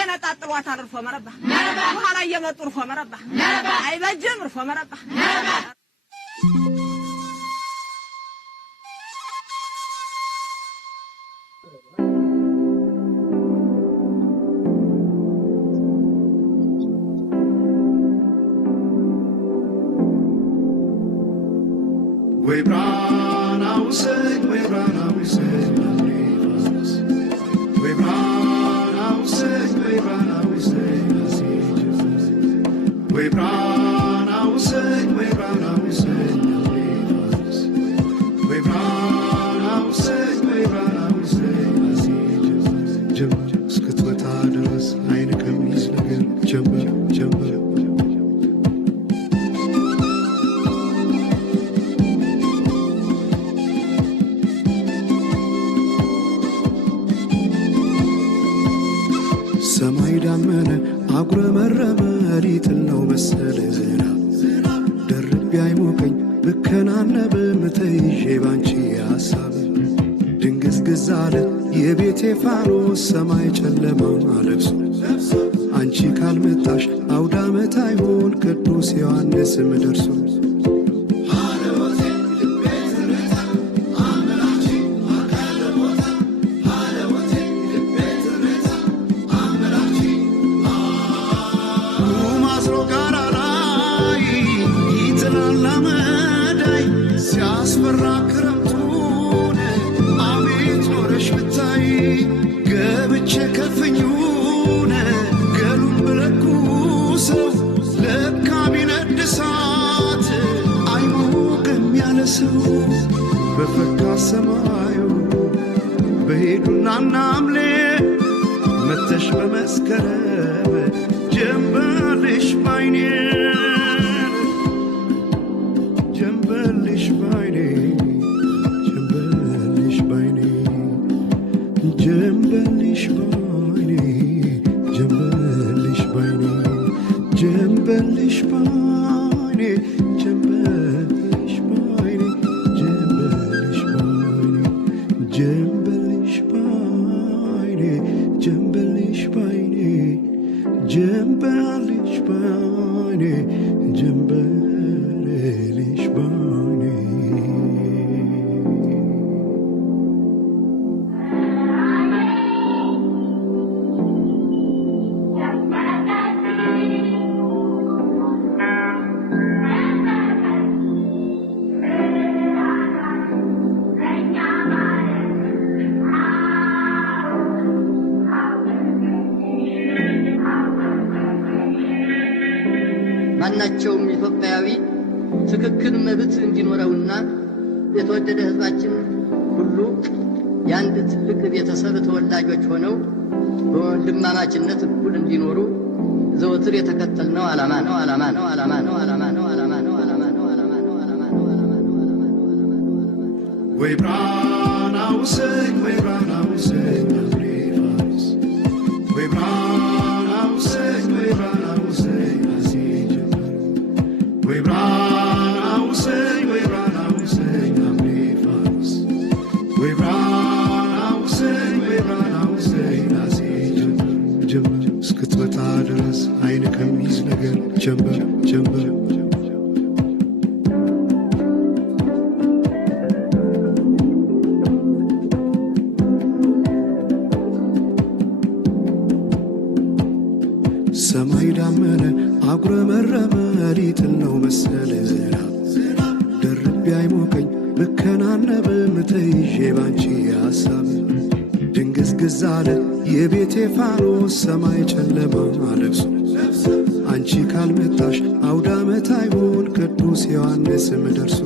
ያገነጣጥሏት አርፎ መረባ በኋላ እየመጡ አርፎ መረባ አይበጅም አርፎ መረባ We run out sick, we run out sick, we run out sick, we run out sick, we run out sick, we run out sick, we run out sick, we run out sick. Jump, skutwatadas, eine kamis lagen, jump, jump. ሰማይ ዳመነ አጉረመረመ ሪትነው መሰለና ደርቤ አይሞቀኝ ብከናነብ ምተይዤ ባንቺ ሐሳብ ድንግዝግዝ አለ የቤቴ ፋኖስ ሰማይ ጨለማ ለብሶ አንቺ ካልመጣሽ አውደ ዓመት አይሆን ቅዱስ ዮሐንስም ደርሶ በፈካ ሰማዩ በሄዱና ናምሌ መተሽ በመስከረም ጀንበልሽ ባይኔ ጀንበልሽ ባይኔ ጀንበልሽ ባይኔ ጀንበልሽ ባይኔ ጀንበልሽ ባይኔ ጀንበልሽ ባይኔ ጀንበልሽ ባይኔ ጀንበልሽ ባይኔ ጀንበልሽ ባይኔ ጀንበልሽ ባይኔ ጀንበልሽ ባይኔ ማናቸውም ኢትዮጵያዊ ትክክል መብት እንዲኖረውና የተወደደ ሕዝባችን ሁሉ የአንድ ትልቅ ቤተሰብ ተወላጆች ሆነው በወንድማማችነት እኩል እንዲኖሩ ዘወትር የተከተልነው ዓላማ ነው። We run out sick, we run out sick, we run out sick, we run out sick. We run out sick, we run out sick, we run out sick, we run out sick. ጀምበር እስክትመጣ ድረስ አይን ከሚይዝ ነገር ጀምበር ጀምበር ሰማይ ዳመነ አጉረመረመ ሪትነው መሰለና ደርቤ አይሞቀኝ ብከናነብ ምተይዤ ባንቺ ሐሳብ ድንግዝግዝ አለ የቤቴ ፋኖስ ሰማይ ጨለማ ለብሶ አንቺ ካልመጣሽ አውደ ዓመት አይሆን ቅዱስ ዮሐንስም ደርሶ